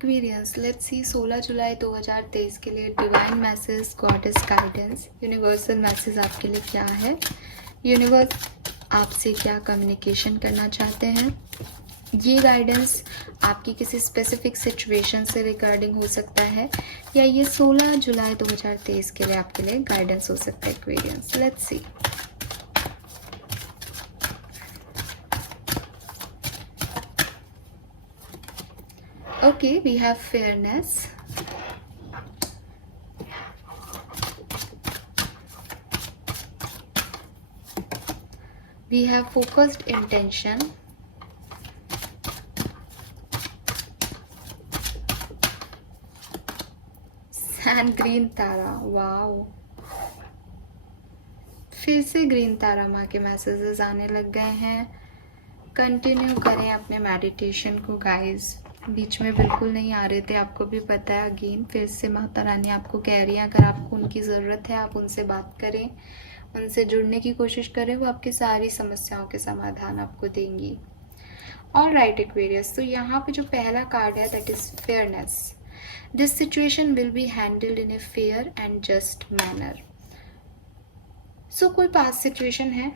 Aquarians, let's see 16 जुलाई 2023 के लिए divine message, goddess guidance, universal message आपके लिए क्या है। यूनिवर्स आपसे क्या कम्युनिकेशन करना चाहते हैं। ये गाइडेंस आपकी किसी स्पेसिफिक सिचुएशन से रिगार्डिंग हो सकता है या ये 16 जुलाई 2023 के लिए आपके लिए गाइडेंस हो सकता है Aquarians. Let's see. Okay, we have fairness. We have focused intention. And green Tara, wow, फिर से ग्रीन तारा माँ के मैसेजेस आने लग गए हैं। कंटिन्यू करें अपने मेडिटेशन को गाइस, बीच में बिल्कुल नहीं आ रहे थे, आपको भी पता है। अगेन फिर से माता रानी आपको कह रही है अगर आपको उनकी ज़रूरत है आप उनसे बात करें, उनसे जुड़ने की कोशिश करें, वो आपकी सारी समस्याओं के समाधान आपको देंगी। ऑल राइट एक्वेरियस, तो यहाँ पे जो पहला कार्ड है that is fairness. This situation will be handled in a fair and just manner. So कोई पास्ट सिचुएशन है,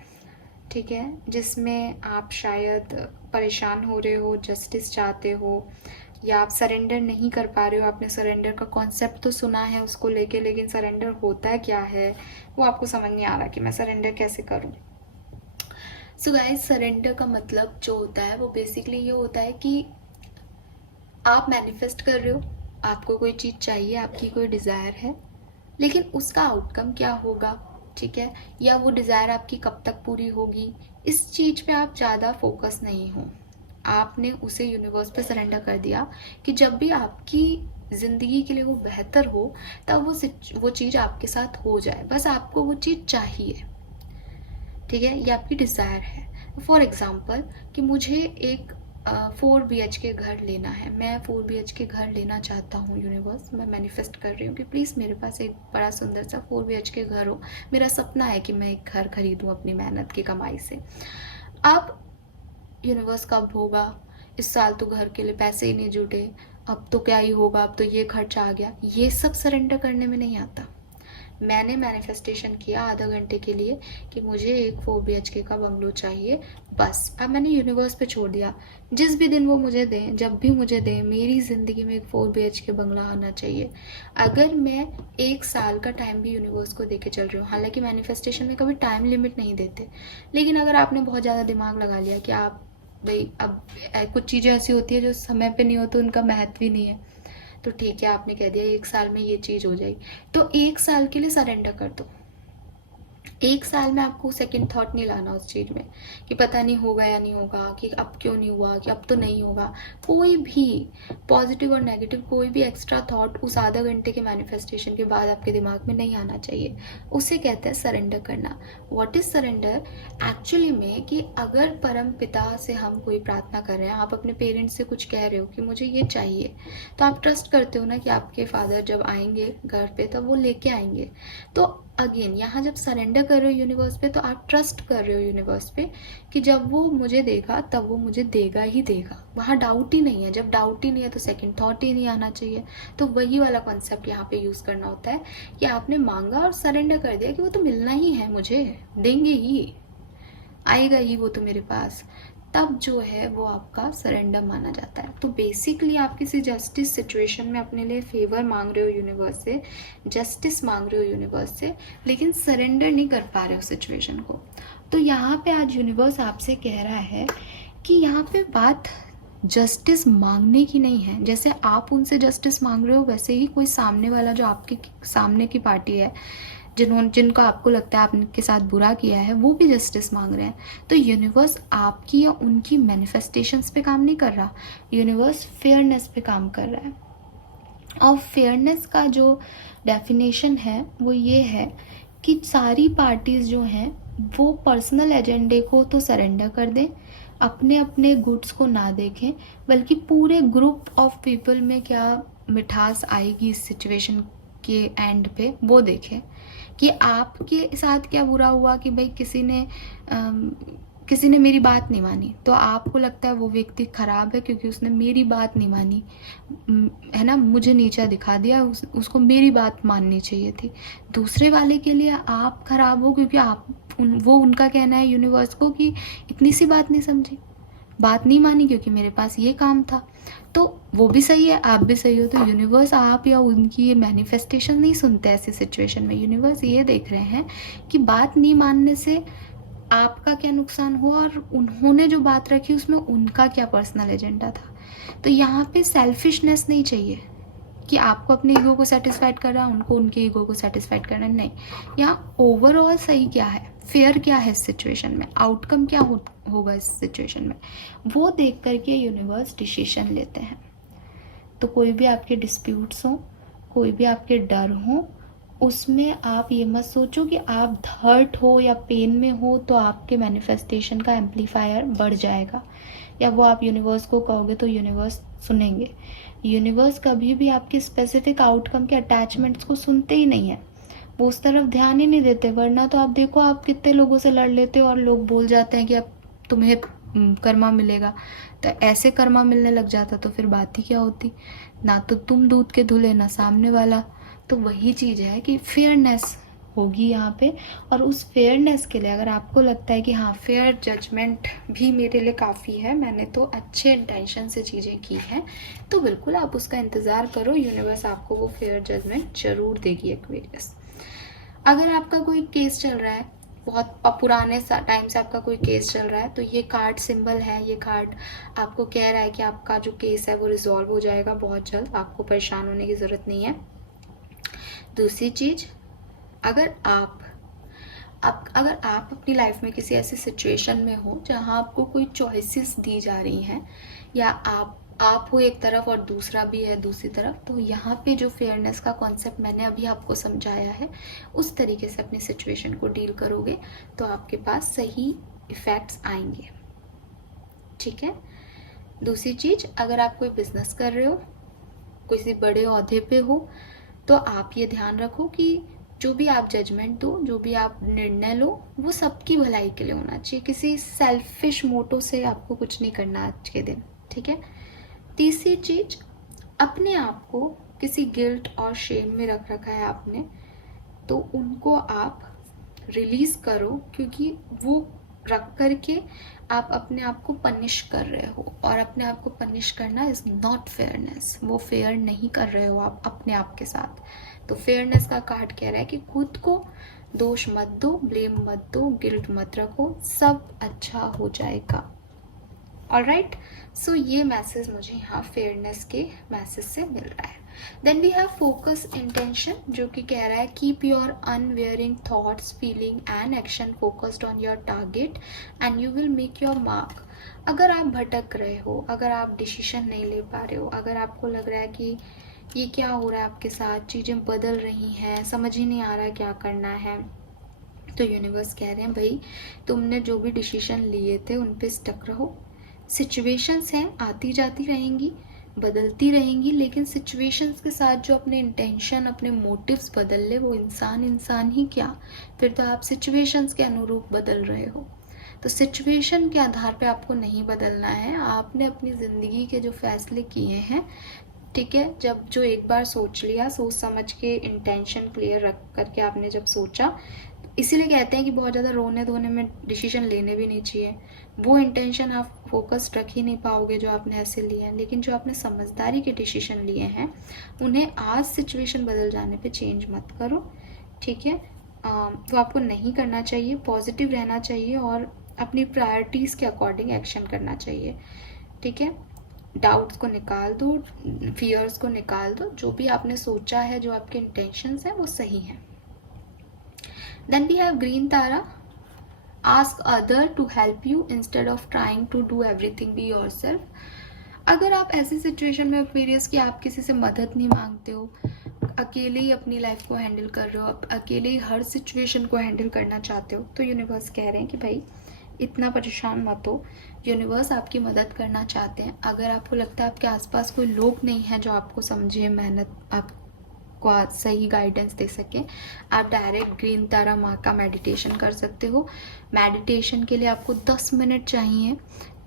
ठीक है, जिसमें आप शायद परेशान हो रहे हो, जस्टिस चाहते हो, या आप सरेंडर नहीं कर पा रहे हो। आपने सरेंडर का कॉन्सेप्ट तो सुना है उसको लेके, लेकिन सरेंडर होता है क्या है वो आपको समझ नहीं आ रहा कि मैं सरेंडर कैसे करूं। सो गाइस, सरेंडर का मतलब जो होता है वो बेसिकली ये होता है कि आप मैनिफेस्ट कर रहे हो, आपको कोई चीज़ चाहिए, आपकी कोई डिज़ायर है, लेकिन उसका आउटकम क्या होगा, ठीक है, या वो डिज़ायर आपकी कब तक पूरी होगी, इस चीज़ पे आप ज़्यादा फोकस नहीं हो। आपने उसे यूनिवर्स पे सरेंडर कर दिया कि जब भी आपकी ज़िंदगी के लिए वो बेहतर हो तब वो चीज़ आपके साथ हो जाए, बस आपको वो चीज़ चाहिए, ठीक है, ये आपकी डिज़ायर है। फॉर एग्ज़ाम्पल कि मुझे एक 4 BHK घर लेना है, मैं 4 BHK घर लेना चाहता हूँ यूनिवर्स, मैं मैनिफेस्ट कर रही हूँ कि प्लीज़ मेरे पास एक बड़ा सुंदर सा 4 BHK घर हो। मेरा सपना है कि मैं एक घर खरीदूँ अपनी मेहनत की कमाई से। अब यूनिवर्स कब होगा, इस साल तो घर के लिए पैसे ही नहीं जुटे, अब तो क्या ही होगा, अब तो ये खर्चा आ गया, ये सब सरेंडर करने में नहीं आता। मैंने मैनिफेस्टेशन किया आधा घंटे के लिए कि मुझे एक 4 BHK का बंगलो चाहिए, बस। अब मैंने यूनिवर्स पे छोड़ दिया, जिस भी दिन वो मुझे दें, जब भी मुझे दें, मेरी ज़िंदगी में एक 4 BHK बंगला आना चाहिए। अगर मैं 1 साल का टाइम भी यूनिवर्स को दे के चल रही हूँ, हालांकि मैनिफेस्टेशन में कभी टाइम लिमिट नहीं देते, लेकिन अगर आपने बहुत ज़्यादा दिमाग लगा लिया कि आप भाई अब कुछ चीज़ें ऐसी होती है जो समय पे नहीं हो तो उनका महत्व ही नहीं है, तो ठीक है, आपने कह दिया 1 साल में ये चीज़ हो जाएगी, तो 1 साल के लिए सरेंडर कर दो। 1 साल में आपको सेकंड थॉट नहीं लाना उस चीज़ में कि पता नहीं होगा या नहीं होगा, कि अब क्यों नहीं हुआ, कि अब तो नहीं होगा। कोई भी पॉजिटिव और नेगेटिव कोई भी एक्स्ट्रा थॉट उस आधा घंटे के मैनिफेस्टेशन के बाद आपके दिमाग में नहीं आना चाहिए। उसे कहते हैं सरेंडर करना। व्हाट इज़ सरेंडर एक्चुअली में, कि अगर परम पिता से हम कोई प्रार्थना कर रहे हैं, आप अपने पेरेंट्स से कुछ कह रहे हो कि मुझे ये चाहिए, तो आप ट्रस्ट करते हो ना कि आपके फादर जब आएंगे घर पे तब वो लेके आएंगे। तो अगेन यहाँ जब सरेंडर कर रहे हो यूनिवर्स पे, तो आप ट्रस्ट कर रहे हो यूनिवर्स पे कि जब वो मुझे देगा तब वो मुझे देगा ही देगा, वहाँ डाउट ही नहीं है। जब डाउट ही नहीं है तो सेकंड थॉट ही नहीं आना चाहिए। तो वही वाला कॉन्सेप्ट यहाँ पे यूज़ करना होता है कि आपने मांगा और सरेंडर कर दिया कि वो तो मिलना ही है, मुझे देंगे ही, आएगा ही वो तो मेरे पास, तब जो है वो आपका सरेंडर माना जाता है। तो बेसिकली आप किसी जस्टिस सिचुएशन में अपने लिए फेवर मांग रहे हो यूनिवर्स से, जस्टिस मांग रहे हो यूनिवर्स से, लेकिन सरेंडर नहीं कर पा रहे हो सिचुएशन को। तो यहाँ पे आज यूनिवर्स आपसे कह रहा है कि यहाँ पे बात जस्टिस मांगने की नहीं है। जैसे आप उनसे जस्टिस मांग रहे हो, वैसे ही कोई सामने वाला जो आपके सामने की पार्टी है, जिनको आपको लगता है आपके साथ बुरा किया है, वो भी जस्टिस मांग रहे हैं। तो यूनिवर्स आपकी या उनकी मैनिफेस्टेशंस पे काम नहीं कर रहा, यूनिवर्स फेयरनेस पे काम कर रहा है। और फेयरनेस का जो डेफिनेशन है वो ये है कि सारी पार्टीज़ जो हैं वो पर्सनल एजेंडे को तो सरेंडर कर दें, अपने अपने गुड्स को ना देखें, बल्कि पूरे ग्रुप ऑफ पीपल में क्या मिठास आएगी इस सिचुएशन के एंड पे वो देखें। कि आपके साथ क्या बुरा हुआ कि भाई किसी ने किसी ने मेरी बात नहीं मानी, तो आपको लगता है वो व्यक्ति खराब है क्योंकि उसने मेरी बात नहीं मानी, है ना, मुझे नीचा दिखा दिया, उसको मेरी बात माननी चाहिए थी। दूसरे वाले के लिए आप खराब हो क्योंकि वो उनका कहना है यूनिवर्स को कि इतनी सी बात नहीं समझी, बात नहीं मानी क्योंकि मेरे पास ये काम था। तो वो भी सही है, आप भी सही हो। तो यूनिवर्स आप या उनकी ये मैनिफेस्टेशन नहीं सुनते ऐसी सिचुएशन में। यूनिवर्स ये देख रहे हैं कि बात नहीं मानने से आपका क्या नुकसान हुआ और उन्होंने जो बात रखी उसमें उनका क्या पर्सनल एजेंडा था। तो यहाँ पे सेल्फिशनेस नहीं चाहिए कि आपको अपने ईगो को सेटिस्फाइड करना है, उनको उनके ईगो को सेटिस्फाइड करना है, नहीं। यहाँ ओवरऑल सही क्या है, फेयर क्या है इस सिचुएशन में, आउटकम क्या होगा इस सिचुएशन में, वो देख करके यूनिवर्स डिसीजन लेते हैं। तो कोई भी आपके डिस्प्यूट्स हो, कोई भी आपके डर हो, उसमें आप ये मत सोचो कि आप हर्ट हो या पेन में हो तो आपके मैनिफेस्टेशन का एम्पलीफायर बढ़ जाएगा, या वो आप यूनिवर्स को कहोगे तो यूनिवर्स सुनेंगे। यूनिवर्स कभी भी आपके स्पेसिफिक आउटकम के अटैचमेंट्स को सुनते ही नहीं है, वो उस तरफ ध्यान ही नहीं देते। वरना तो आप देखो, आप कितने लोगों से लड़ लेते हो और लोग बोल जाते हैं कि अब तुम्हें कर्मा मिलेगा, तो ऐसे कर्मा मिलने लग जाता तो फिर बात ही क्या होती, ना तो तुम दूध के धुले ना सामने वाला। तो वही चीज़ है कि फेयरनेस होगी यहाँ पे, और उस फेयरनेस के लिए अगर आपको लगता है कि हाँ फेयर जजमेंट भी मेरे लिए काफ़ी है, मैंने तो अच्छे इंटेंशन से चीज़ें की हैं, तो बिल्कुल आप उसका इंतज़ार करो, यूनिवर्स आपको वो फेयर जजमेंट जरूर देगी एक्वेरियस। अगर आपका कोई केस चल रहा है, बहुत पुराने टाइम से आपका कोई केस चल रहा है, तो ये कार्ड सिंबल है, ये कार्ड आपको कह रहा है कि आपका जो केस है वो रिजॉल्व हो जाएगा बहुत जल्द, आपको परेशान होने की ज़रूरत नहीं है। दूसरी चीज़, अगर आप अपनी लाइफ में किसी ऐसी सिचुएशन में हो जहां आपको कोई चॉइसेस दी जा रही हैं, या आप हो एक तरफ और दूसरा भी है दूसरी तरफ, तो यहाँ पे जो फेयरनेस का कॉन्सेप्ट मैंने अभी आपको समझाया है, उस तरीके से अपनी सिचुएशन को डील करोगे तो आपके पास सही इफ़ेक्ट्स आएंगे। ठीक है। दूसरी चीज़, अगर आप कोई बिजनेस कर रहे हो, किसी बड़े ओहदे पे हो, तो आप ये ध्यान रखो कि जो भी आप जजमेंट दो, जो भी आप निर्णय लो, वो सबकी भलाई के लिए होना चाहिए, किसी सेल्फिश मोटो से आपको कुछ नहीं करना आज के दिन। ठीक है। तीसरी चीज, अपने आप को किसी गिल्ट और शेम में रख रखा है आपने, तो उनको आप रिलीज करो, क्योंकि वो रख करके आप अपने आप को पनिश कर रहे हो, और अपने आप को पनिश करना इज नॉट फेयरनेस, वो फेयर नहीं कर रहे हो आप अपने आप के साथ। तो फेयरनेस का कार्ड कह रहा है कि खुद को दोष मत दो, ब्लेम मत दो, गिल्ट मत रखो, सब अच्छा हो जाएगा। ऑलराइट, सो ये मैसेज मुझे यहाँ फेयरनेस के मैसेज से मिल रहा है। Then we have focus intention, जो कि कह रहा है keep your unwavering thoughts, feeling and action focused on your target and you will make your mark. अगर आप भटक रहे हो, अगर आप डिसीजन नहीं ले पा रहे हो, अगर आपको लग रहा है कि ये क्या हो रहा है आपके साथ, चीज़ें बदल रही हैं, समझ ही नहीं आ रहा है क्या करना है, तो यूनिवर्स कह रहे हैं भाई तुमने जो भी डिसीजन लिए थे उन पे स्टक रहो। सिचुएशंस हैं, आती जाती रहेंगी, बदलती रहेंगी, लेकिन सिचुएशंस के साथ जो अपने इंटेंशन, अपने मोटिव्स बदल ले, वो इंसान ही क्या, फिर तो आप सिचुएशंस के अनुरूप बदल रहे हो। तो सिचुएशन के आधार पे आपको नहीं बदलना है, आपने अपनी ज़िंदगी के जो फैसले किए हैं, ठीक है, जब जो एक बार सोच लिया, सोच समझ के इंटेंशन क्लियर रख करके आपने जब सोचा, इसीलिए कहते हैं कि बहुत ज़्यादा रोने धोने में डिसीजन लेने भी नहीं चाहिए। वो इंटेंशन आप फोकस्ड रख ही नहीं पाओगे जो आपने ऐसे लिए हैं, लेकिन जो आपने समझदारी के डिसीजन लिए हैं उन्हें आज सिचुएशन बदल जाने पे चेंज मत करो। ठीक है। वो आपको नहीं करना चाहिए, पॉजिटिव रहना चाहिए और अपनी प्रायोरिटीज़ के अकॉर्डिंग एक्शन करना चाहिए। ठीक है। डाउट्स को निकाल दो, फियर्स को निकाल दो, जो भी आपने सोचा है, जो आपके इंटेंशंस हैं वो सही हैं। Then we have green Tara. Ask other to help you instead of trying to do everything by yourself. अगर आप ऐसी सिचुएशन में एक्वेरियस कि आप किसी से मदद नहीं मांगते हो, अकेले ही अपनी लाइफ को हैंडल कर रहे हो, अकेले ही हर सिचुएशन को हैंडल करना चाहते हो, तो यूनिवर्स कह रहे हैं कि भाई इतना परेशान मत हो, यूनिवर्स आपकी मदद करना चाहते हैं। अगर आपको लगता है आपके आसपास कोई लोग नहीं हैं जो आपको समझे, मेहनत आप आपको आज सही गाइडेंस दे सके। आप डायरेक्ट ग्रीन तारा माँ का मेडिटेशन कर सकते हो। मेडिटेशन के लिए आपको 10 मिनट चाहिए,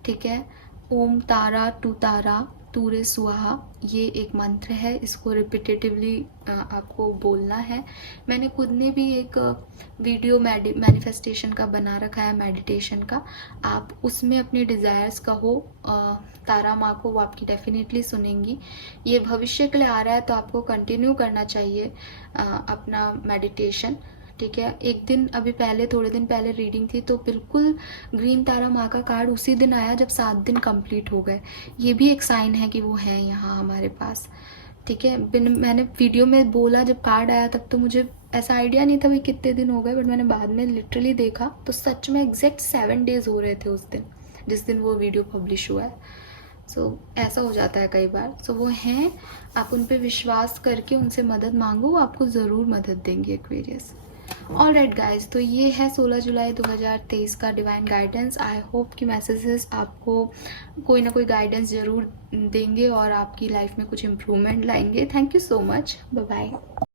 ठीक है। ओम तारा टू तारा तूरे सुहा, ये एक मंत्र है, इसको रिपीटेटिवली आपको बोलना है। मैंने खुद ने भी एक वीडियो मैनिफेस्टेशन का बना रखा है, मेडिटेशन का। आप उसमें अपने डिज़ायर्स कहो तारा माँ को, वो आपकी डेफिनेटली सुनेंगी। ये भविष्य के लिए आ रहा है तो आपको कंटिन्यू करना चाहिए अपना मेडिटेशन, ठीक है। एक दिन अभी पहले, थोड़े दिन पहले रीडिंग थी तो बिल्कुल ग्रीन तारा माँ का कार्ड उसी दिन आया जब 7 दिन कंप्लीट हो गए। ये भी एक साइन है कि वो है यहाँ हमारे पास, ठीक है। मैंने वीडियो में बोला जब कार्ड आया तब तो मुझे ऐसा आइडिया नहीं था भाई कितने दिन हो गए, बट मैंने बाद में लिटरली देखा तो सच में एग्जैक्ट 7 डेज हो रहे थे उस दिन, जिस दिन वो वीडियो पब्लिश हुआ है। ऐसा हो जाता है कई बार। वो हैं, आप उन पर विश्वास करके उनसे मदद मांगो, वो आपको ज़रूर मदद देंगे एक्वेरियस। ऑलराइट गाइस, तो ये है 16 जुलाई 2023 का डिवाइन गाइडेंस। आई होप कि मैसेजेस आपको कोई ना कोई गाइडेंस ज़रूर देंगे और आपकी लाइफ में कुछ इम्प्रूवमेंट लाएंगे। Thank you so much, bye bye.